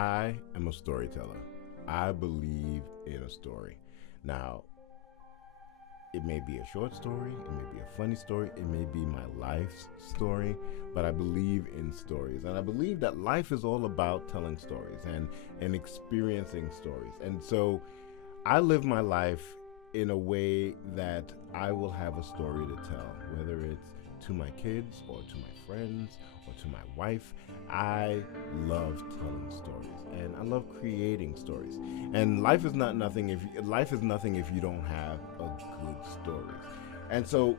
I am a storyteller. I believe in a story. Now, it may be a short story, it may be a funny story, it may be my life's story, but I believe in stories. And I believe that life is all about telling stories and experiencing stories. And so I live my life in a way that I will have a story to tell, whether it's to my kids or to my friends or to my wife. I love telling stories and I love creating stories. And life is nothing if you don't have a good stories. And so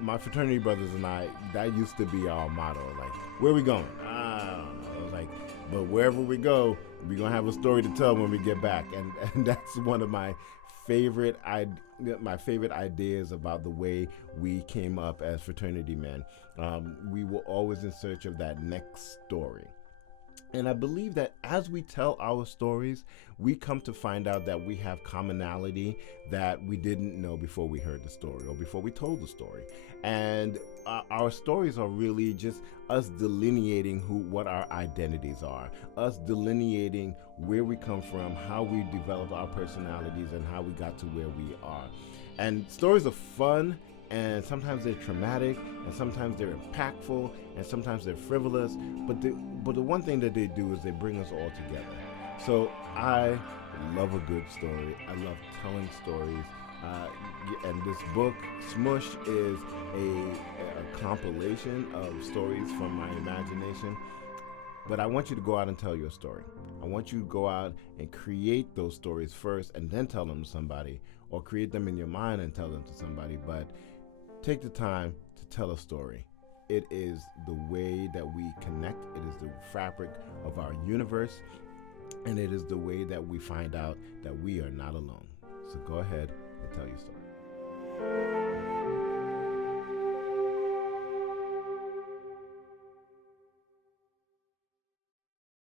my fraternity brothers and I, that used to be our motto. Like, where are we going? I don't know. Like, but wherever we go, we're gonna have a story to tell when we get back. And that's one of my favorite ideas about the way we came up as fraternity men. We were always in search of that next story. And I believe that as we tell our stories, we come to find out that we have commonality that we didn't know before we heard the story or before we told the story. And our stories are really just us delineating what our identities are, us delineating where we come from, how we developed our personalities, and how we got to where we are. And stories are fun, and sometimes they're traumatic, and sometimes they're impactful, and sometimes they're frivolous. But the one thing that they do is they bring us all together. So I love a good story. I love telling stories. And this book, Smush, is a compilation of stories from my imagination. But I want you to go out and tell your story. I want you to go out and create those stories first and then tell them to somebody, or create them in your mind and tell them to somebody. But take the time to tell a story. It is the way that we connect. It is the fabric of our universe. And it is the way that we find out that we are not alone. So go ahead and tell your story.